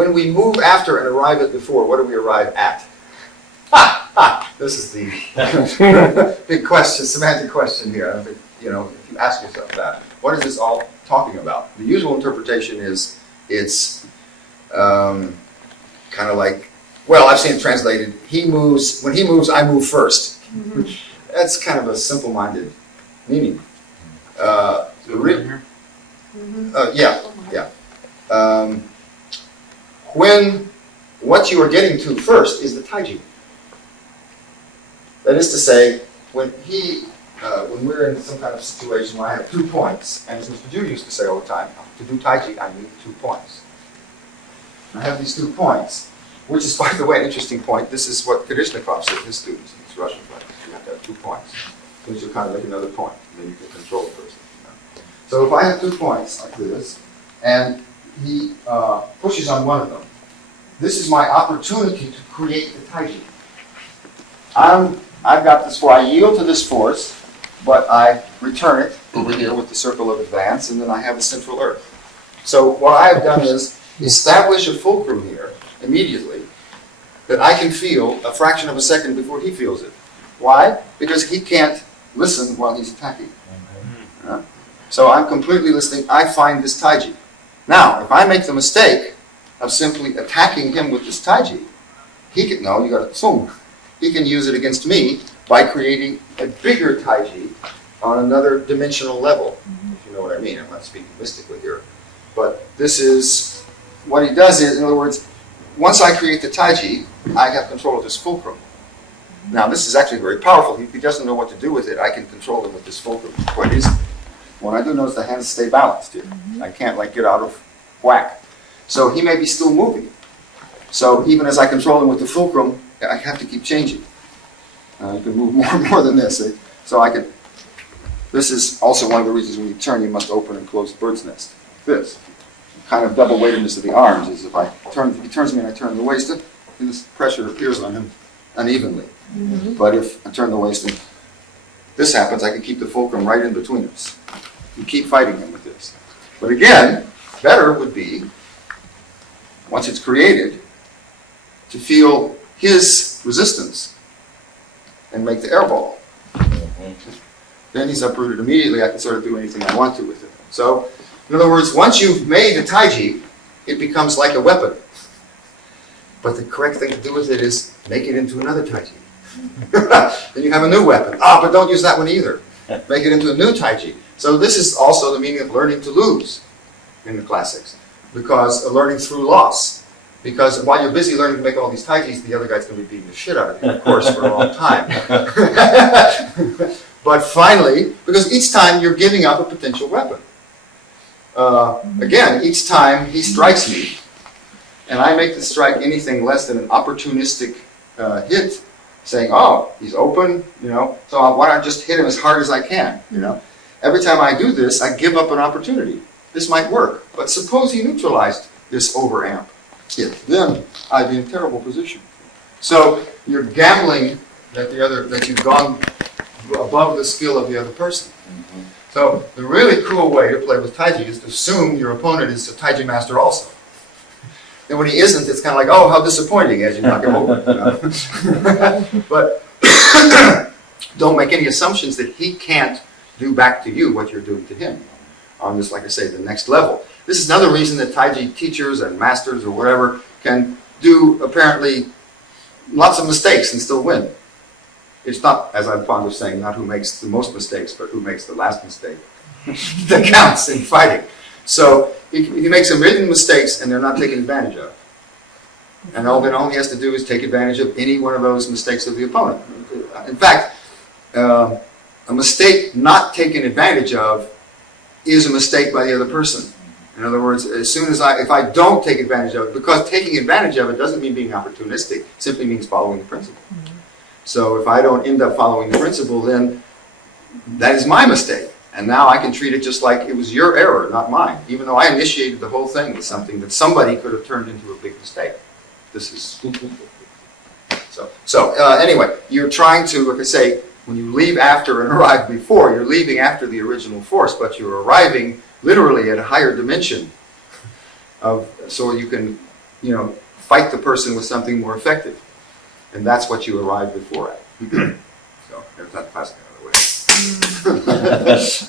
when we move after and arrive at before, what do we arrive at? Ha! Ha! This is the big question, semantic question here. I think, you know, if you ask yourself that, what is this all talking about? The usual interpretation is it's kind of like, well, I've seen it translated, he moves, when he moves, I move first. Mm-hmm. That's kind of a simple-minded meaning. When what you are getting to first is the Taiji. That is to say, when we're in some kind of situation where I have 2 points, and as Mr. Ju used to say all the time, to do Taiji, I need 2 points. I have these 2 points, which is, by the way, an interesting point. This is what Kadishnikov said to his students in his Russian class. You have to have 2 points. So you kind of make another point, and then you can control the person. You know? So if I have 2 points like this, and he pushes on one of them, this is my opportunity to create the Taiji. I've got this force. I yield to this force, but I return it over here with the circle of advance, and then I have a central earth. So what I have done is establish a fulcrum here immediately that I can feel a fraction of a second before he feels it. Why? Because he can't listen while he's attacking. So I'm completely listening. I find this Taiji. Now, if I make the mistake of simply attacking him with this Taiji, he can, no, you got to zoom. He can use it against me by creating a bigger Taiji on another dimensional level, if you know what I mean. I'm not speaking mystically here. But this is, what he does is, in other words, once I create the Taiji, I have control of this fulcrum. Now, this is actually very powerful. If he doesn't know what to do with it, I can control him with this fulcrum quite easily. What I do notice the hands stay balanced here. I can't, like, get out of whack. So he may be still moving. So even as I control him with the fulcrum, I have to keep changing. You can move more and more than this. So I can, this is also one of the reasons when you turn, you must open and close the bird's nest. This kind of double weightedness of the arms is if I turn, if he turns me and I turn the waist, this pressure appears on him unevenly. Mm-hmm. But if I turn the waist and this happens, I can keep the fulcrum right in between us. You keep fighting him with this. But again, better would be, once it's created, to feel his resistance and make the air ball. Mm-hmm. Then he's uprooted immediately. I can sort of do anything I want to with it. So, in other words, once you've made a Taiji, it becomes like a weapon. But the correct thing to do with it is make it into another Taiji. Then you have a new weapon. But don't use that one either. Make it into a new Taiji. So this is also the meaning of learning to lose in the classics. Because learning through loss. Because while you're busy learning to make all these Taijis, the other guy's going to be beating the shit out of you, of course, for a long time. But finally, because each time you're giving up a potential weapon. Again, each time he strikes me, and I make the strike anything less than an opportunistic hit, saying, oh, he's open, you know, so why don't I just hit him as hard as I can, you know. Every time I do this, I give up an opportunity. This might work, but suppose he neutralized this overamp hit, then I'd be in a terrible position. So you're gambling that you've gone above the skill of the other person. Mm-hmm. So the really cool way to play with Taiji is to assume your opponent is a Taiji master also. And when he isn't, it's kind of like, oh, how disappointing as you knock him over. You know? But don't make any assumptions that he can't do back to you what you're doing to him on this, like I say, the next level. This is another reason that Taiji teachers and masters or whatever can do apparently lots of mistakes and still win. It's not, as I'm fond of saying, not who makes the most mistakes, but who makes the last mistake that counts in fighting. So if he makes a million mistakes and they're not taken advantage of, and all he has to do is take advantage of any one of those mistakes of the opponent. In fact, a mistake not taken advantage of is a mistake by the other person. In other words, as soon as if I don't take advantage of it, because taking advantage of it doesn't mean being opportunistic, it simply means following the principle. Mm-hmm. So if I don't end up following the principle, then that is my mistake. And now I can treat it just like it was your error, not mine, even though I initiated the whole thing with something that somebody could have turned into a big mistake. This is... So anyway, you're trying to, like I say, when you leave after and arrive before, you're leaving after the original force, but you're arriving literally at a higher dimension so you can fight the person with something more effective. And that's what you arrive before at. So there's that classic out of the way.